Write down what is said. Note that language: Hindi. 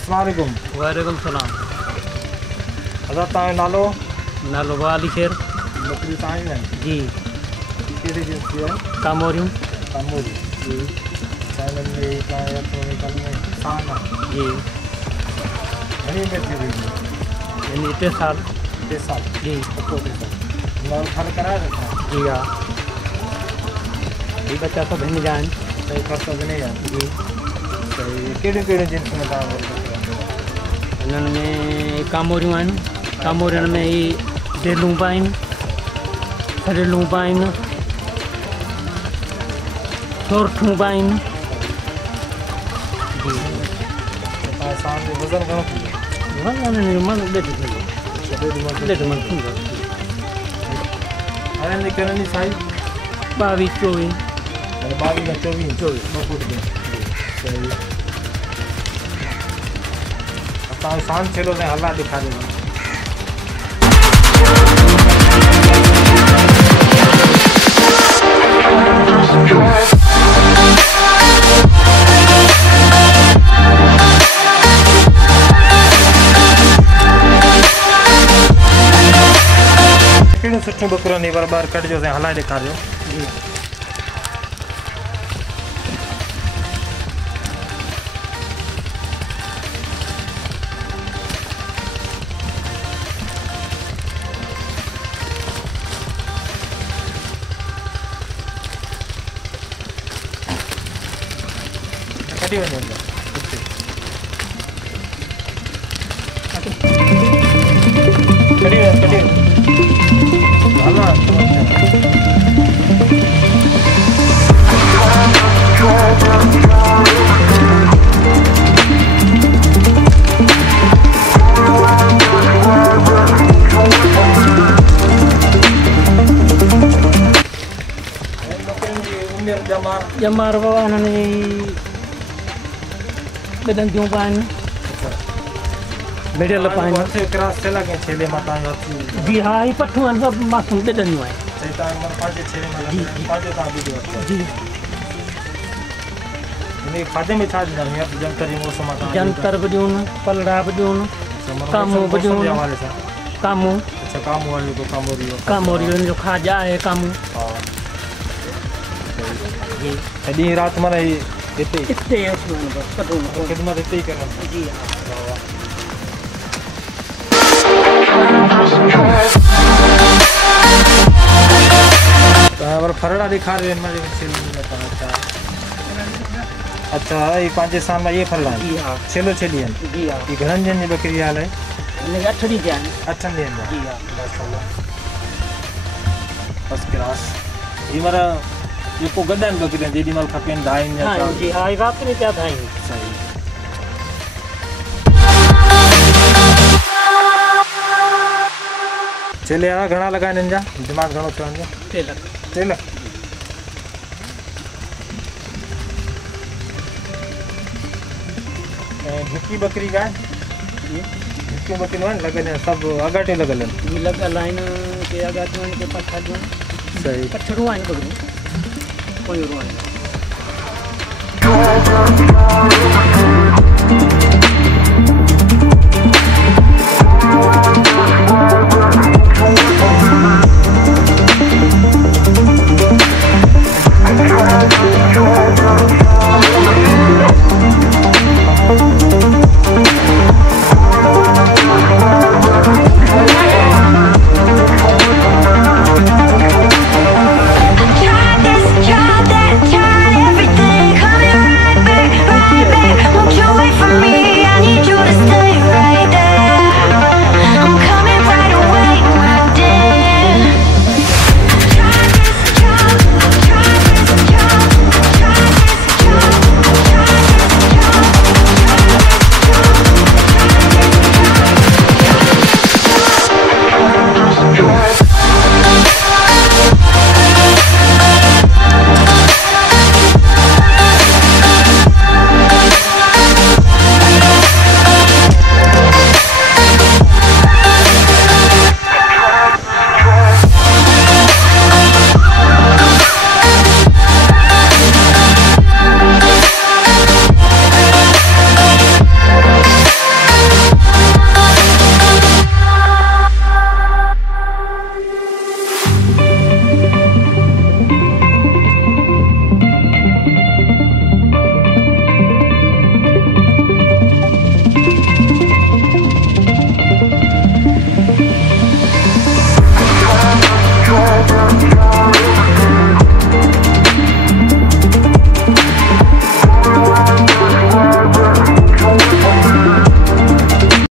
अस्सलाम वालेकुम। वालेकुम सलाम। हज़रत तव्हांजो नालो? नालो वाली शेर। बकरी तव्हांजी आहिनि? जी। कहिड़ी जिंस जी आहिनि? कामोरियूं। कामोरी। जी। चाइननि में तव्हांजे हथ में कल में साण आहे? जी। घणी उमिरि थी वई? यानी 3 साल। 3 साल? जी। पको 3 साल। नॉल फल कराए रखा? जी हाँ। ये बच्चा सब हिन जा आहिनि। सही ख़र्च हिन जा? जी। सही। कहिड़ियूं जिंस में तव्हां हिननि में कामोरियूं आहिनि। कामोरियुनि में ही डेलूं बि आहिनि, सरेलूं बि आहिनि, चोरठूं बि आहिनि। जी। तव्हां साण जो वज़न घणो थी वियो? वज़न मन ॾेढ किलो। ॾेढ मन थींदो। हाणे निकिरनि जी साइज़? 22 24। 22 खां 24? 24 2 फुट में। सही। तव्हां साण छेलो में हला ॾेखारियो। कहिड़ियूं सुठियूं बकरियूं आहिनि? बार कढिजो ऐं हलाए ॾेखारियो। जी। कढी वञो कढी हलो। ॼमार बाबा हिननि ॿिन्हिनि जूं बि आहिनि, मिडियल बि आहिनि। क्रॉस थियल कंहिं छेले मां तव्हांजो? जी हा, ही पठूं आहिनि सभु मासूम ॿिन्हिनि जूं आहिनि। पंहिंजे छेले में पंहिंजो तव्हां ॿुधो? जी। हिन खाधे में छा ॾींदा आहिनि? जंतर जी मौसम आहे? जंतर बि ॾियूं, पलड़ा बि ॾियूं, कामू बि ॾियूं। कामू। अच्छा कामू वारो को कामोरी? कामोरी जो खाजा आहे कामू। हा। जी। ॾींहुं राति माना हिते हिते ख़िदमत हिते ई करणु? जी हा। तव्हां फरड़ा ॾेखारियो हिन में। अच्छा ये पंहिंजे साम्हूं ये फरड़ा आहिनि? जी हा। छेलो छेली आहिनि? जी हा। ये घणनि ॾींहंनि जी बकरी हाल आहे? हिनखे 8 ॾींहं थिया आहिनि। 8 ॾींहंनि जा? जी हा। First class. हीअ माना जेको गॾु आहिनि बकरियूं जेॾी महिल खपेनि धाइनि या छा? जी हा, वापरे पिया धाइनि। सही। छेले वारा घणा लॻा आहिनि हिन जा? दिमाग़ घणो थियो हिन जो? 3 लाख। 3 लाख? ऐं भिकी बकरी का आहे? भिकियूं बकरियूं आहिनि लॻल आहिनि? सभु अगाटियूं लॻल आहिनि? ही लॻल आहिनि, के अगाटियूं आहिनि, के पछाड़ियूं आहिनि। सही। पछड़ूं आहिनि बकरियूं, कोयूं आहिनि।